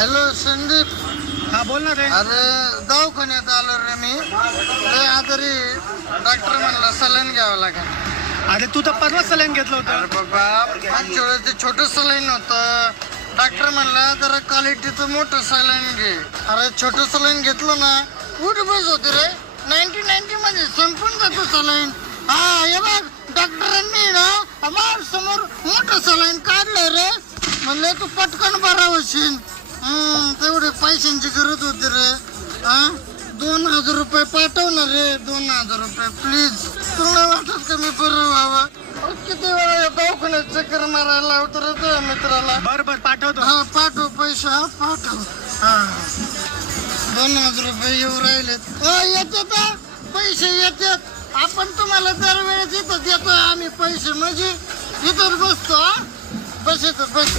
Hello Sandeep. हा बोल ना रे. अरे दवाखान्यात आलो रे मी. तरी डॉक्टर म्हणला सलाईन घ्यावं लागेल. अरे तू तर परवा सलाईन घेतलं होतं. अरे बाबा मागच्या वेळेस ते छोटं सलाईन होतं. डॉक्टर म्हणला जरा क्वालिटीचं मोठं सलाईन घे. अरे छोटं सलाईन घेतलं ना उठ बस होते रे. 90 मध्ये संपून जातो सलाईन. हा हे बघ डॉक्टरांनी ना माझ्या समोर मोठं सलाईन काढलंय रे. म्हणले तू पटकन बरा होशील. तेवढे पैशांची गरज होती रे. हा 2000 रुपये पाठव ना रे. 2000 रुपये प्लीज. तुला वाटत का मी बरं व्हावं. किती वेळा दवाखान्यात चक्कर मारायला उतरत मित्राला. बर पाठवतो. हा पाठव पैसे. हा पाठव. हा 2000 रुपये येऊ राहिलेत. येतात पैसे येतात. आपण तुम्हाला दरवेळेस इथं देतो आम्ही पैसे म्हणजे इथं बसतो. बस इथं बस.